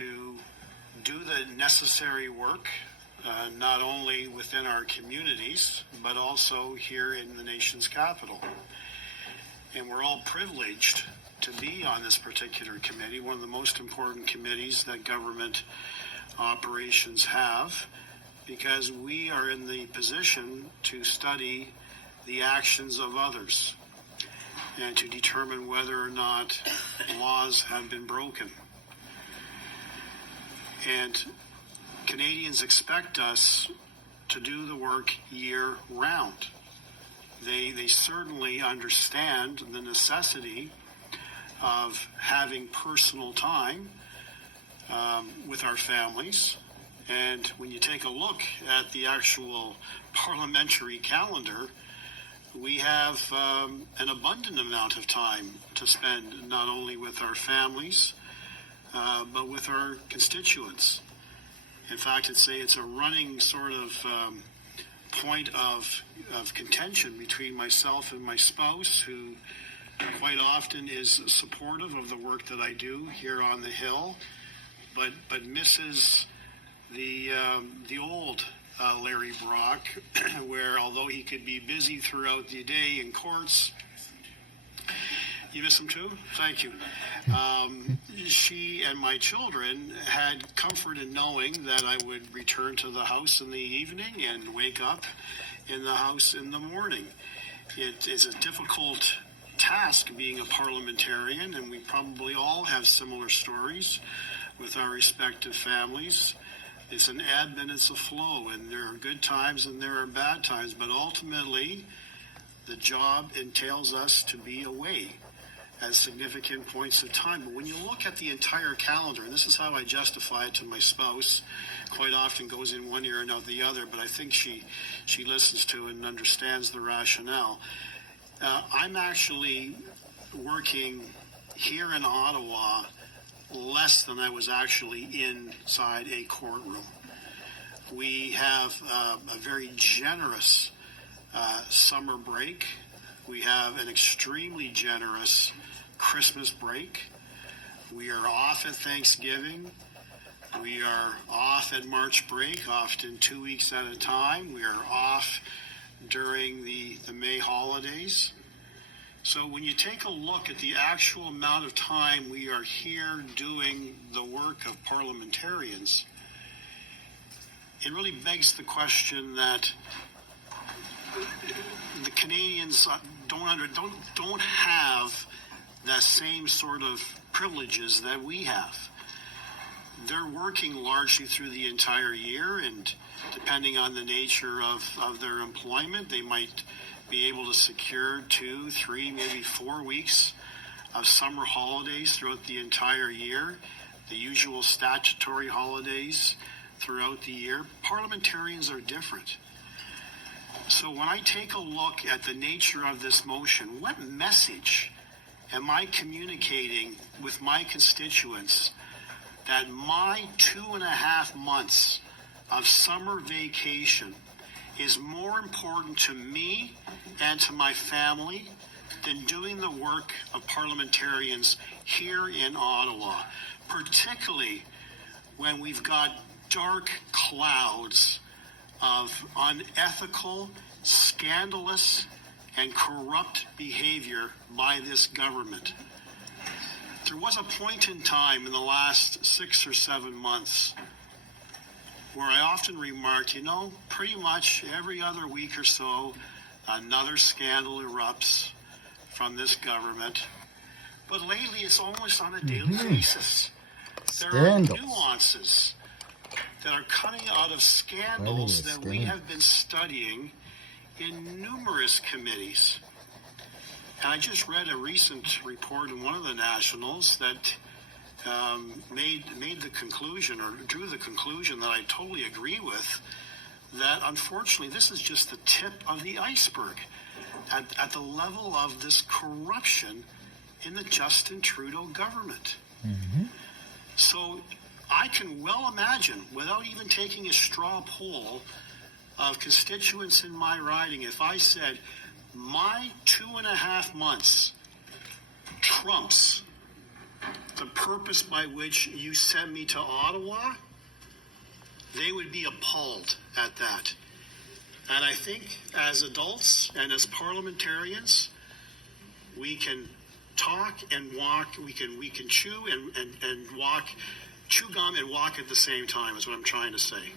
to do the necessary work, not only within our communities, but also here in the nation's capital. And we're all privileged to be on this particular committee, one of the most important committees that government operations have, because we are in the position to study the actions of others and to determine whether or not laws have been broken. And Canadians expect us to do the work year-round. They certainly understand the necessity of having personal time with our families. And when you take a look at the actual parliamentary calendar, we have an abundant amount of time to spend not only with our families, but with our constituents. In fact, it's a running sort of point of contention between myself and my spouse, who quite often is supportive of the work that I do here on the Hill, but misses the old Larry Brock, where although he could be busy throughout the day in courts. You miss him too? Thank you. She and my children had comfort in knowing that I would return to the house in the evening and wake up in the house in the morning. It is a difficult task being a parliamentarian, and we probably all have similar stories with our respective families. It's an ebb and it's a flow, and there are good times and there are bad times, but ultimately the job entails us to be away at significant points of time. But when you look at the entire calendar, and this is how I justify it to my spouse, quite often goes in one ear and out the other, but I think she listens to and understands the rationale. I'm actually working here in Ottawa less than I was actually inside a courtroom. We have a very generous summer break. We have an extremely generous Christmas break. We are off at Thanksgiving. We are off at March break, often 2 weeks at a time. We are off during the May holidays. So when you take a look at the actual amount of time we are here doing the work of parliamentarians, it really begs the question that the Canadians don't have the same sort of privileges that we have. They're working largely through the entire year, and depending on the nature of their employment, they might be able to secure 2, 3, maybe 4 weeks of summer holidays throughout the entire year, the usual statutory holidays throughout the year. Parliamentarians are different. So when I take a look at the nature of this motion, what message am I communicating with my constituents that my 2.5 months of summer vacation is more important to me and to my family than doing the work of parliamentarians here in Ottawa, particularly when we've got dark clouds of unethical, scandalous, and corrupt behavior by this government. There was a point in time in the last 6 or 7 months where I often remarked, pretty much every other week or so, another scandal erupts from this government. But lately, it's almost on a daily basis. There are nuances that are coming out of scandals that we have been studying in numerous committees. And I just read a recent report in one of the nationals that made the conclusion, or drew the conclusion that I totally agree with, that unfortunately this is just the tip of the iceberg at the level of this corruption in the Justin Trudeau government. Mm-hmm. So I can well imagine, without even taking a straw poll of constituents in my riding, if I said my 2.5 months trumps the purpose by which you sent me to Ottawa, they would be appalled at that. And I think as adults and as parliamentarians, we can talk and walk, we can chew and walk, chew gum and walk at the same time is what I'm trying to say.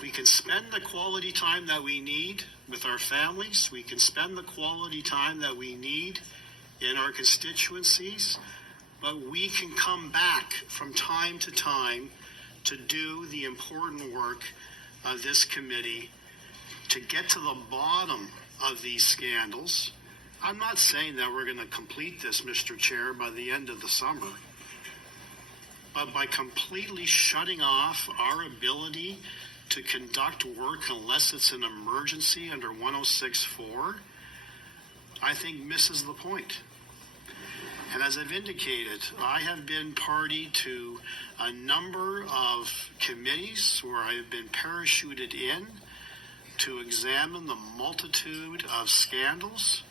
We can spend the quality time that we need with our families. We can spend the quality time that we need in our constituencies, but we can come back from time to time to do the important work of this committee to get to the bottom of these scandals. I'm not saying that we're going to complete this, Mr. Chair, by the end of the summer, but by completely shutting off our ability to conduct work unless it's an emergency under 106.4, I think misses the point. And as I've indicated, I have been party to a number of committees where I have been parachuted in to examine the multitude of scandals.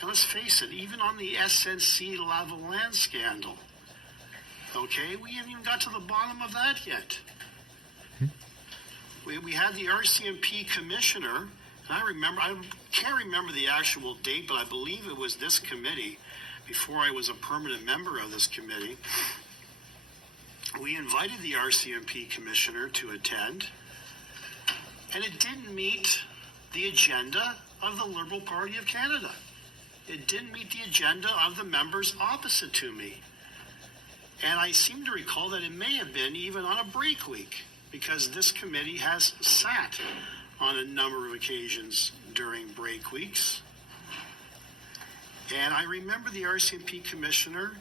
And let's face it, even on the SNC Lavalin scandal, okay, we haven't even got to the bottom of that yet. We had the RCMP commissioner, and I can't remember the actual date, but I believe it was this committee, before I was a permanent member of this committee. We invited the RCMP commissioner to attend, and it didn't meet the agenda of the Liberal Party of Canada. It didn't meet the agenda of the members opposite to me. And I seem to recall that it may have been even on a break week, because this committee has sat on a number of occasions during break weeks. And I remember the RCMP commissioner,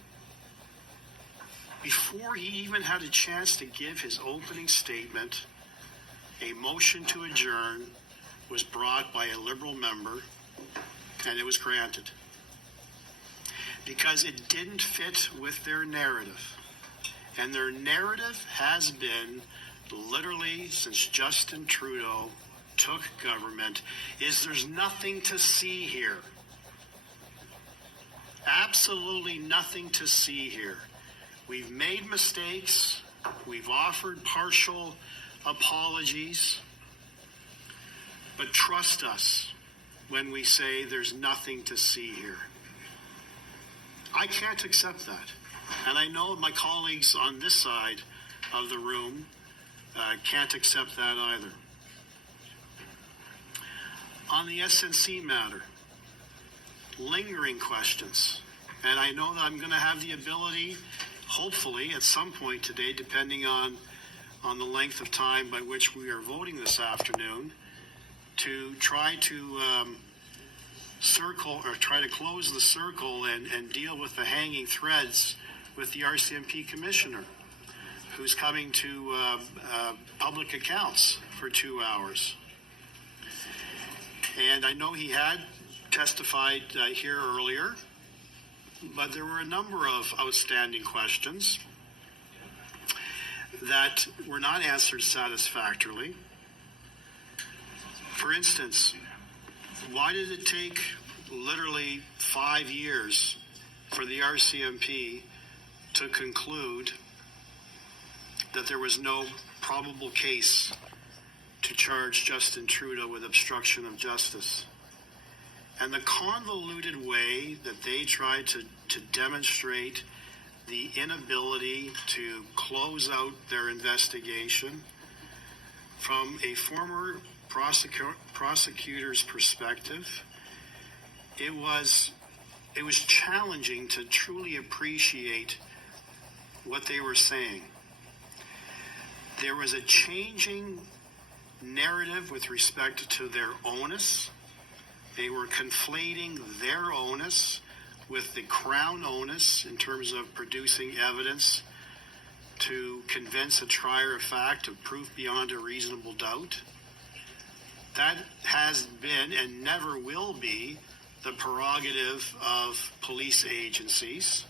before he even had a chance to give his opening statement, a motion to adjourn was brought by a Liberal member, and it was granted. Because it didn't fit with their narrative. And their narrative has been, literally since Justin Trudeau took government, is there's nothing to see here. Absolutely nothing to see here. We've made mistakes. We've offered partial apologies. But trust us when we say there's nothing to see here. I can't accept that. And I know my colleagues on this side of the room can't accept that either. On the SNC matter, lingering questions. And I know that I'm going to have the ability, hopefully, at some point today, depending on the length of time by which we are voting this afternoon, to try to try to close the circle and deal with the hanging threads with the RCMP commissioner, who's coming to public accounts for 2 hours. And I know he had testified here earlier, but there were a number of outstanding questions that were not answered satisfactorily. For instance, why did it take literally 5 years for the RCMP to conclude that there was no probable case to charge Justin Trudeau with obstruction of justice? And the convoluted way that they tried to demonstrate the inability to close out their investigation from a former prosecutor's perspective, it was challenging to truly appreciate what they were saying. There was a changing narrative with respect to their onus. They were conflating their onus with the Crown onus in terms of producing evidence to convince a trier of fact of proof beyond a reasonable doubt. That has been and never will be the prerogative of police agencies.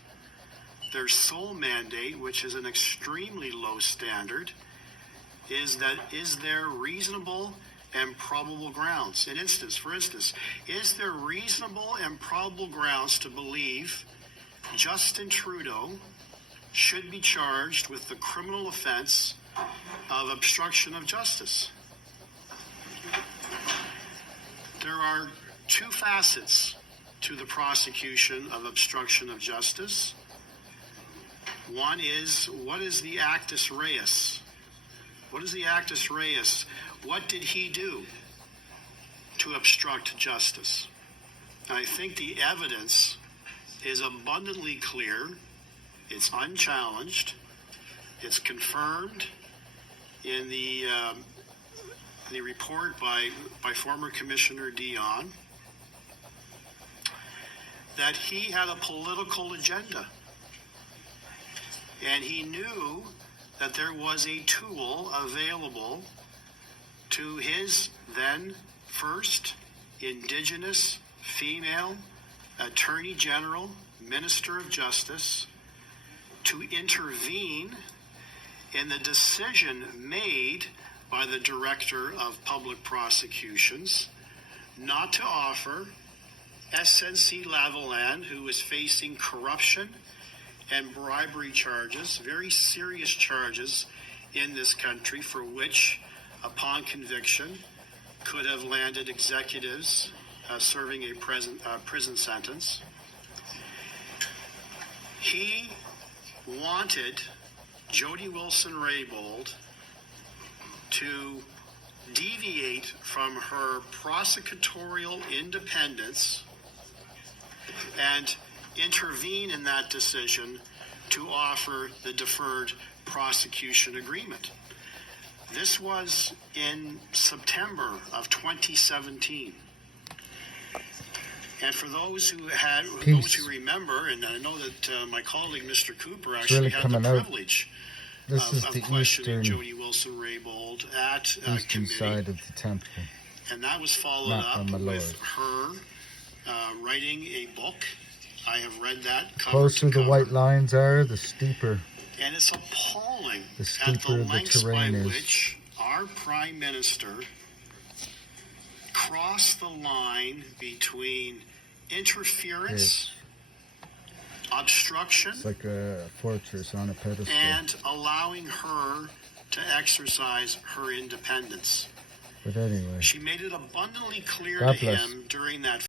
Their sole mandate, which is an extremely low standard, is there reasonable and probable grounds? For instance, is there reasonable and probable grounds to believe Justin Trudeau should be charged with the criminal offense of obstruction of justice. There are two facets to the prosecution of obstruction of justice. One is, what is the actus reus? What is the actus reus? What did he do to obstruct justice? And I think the evidence is abundantly clear. It's unchallenged. It's confirmed in the report by former Commissioner Dion that he had a political agenda. And he knew that there was a tool available to his then first Indigenous female Attorney General, Minister of Justice, to intervene in the decision made by the Director of Public Prosecutions not to offer SNC-Lavalin, who is facing corruption and bribery charges, very serious charges in this country for which, upon conviction, could have landed executives serving a prison sentence. He wanted Jody Wilson-Raybould to deviate from her prosecutorial independence and intervene in that decision to offer the deferred prosecution agreement. This was in September of 2017. And for those who remember, and I know that my colleague Mr. Cooper actually had the privilege of questioning Jody Wilson-Raybould at eastern committee, side of the temple, and that was followed up with her writing a book. I have read that. The closer the white lines are, the steeper. And it's appalling the steeper at the lengths the terrain by is. which our Prime Minister crossed the line between interference, obstruction, it's like a fortress on a pedestal, and allowing her to exercise her independence. But anyway, she made it abundantly clear God to bless. him during that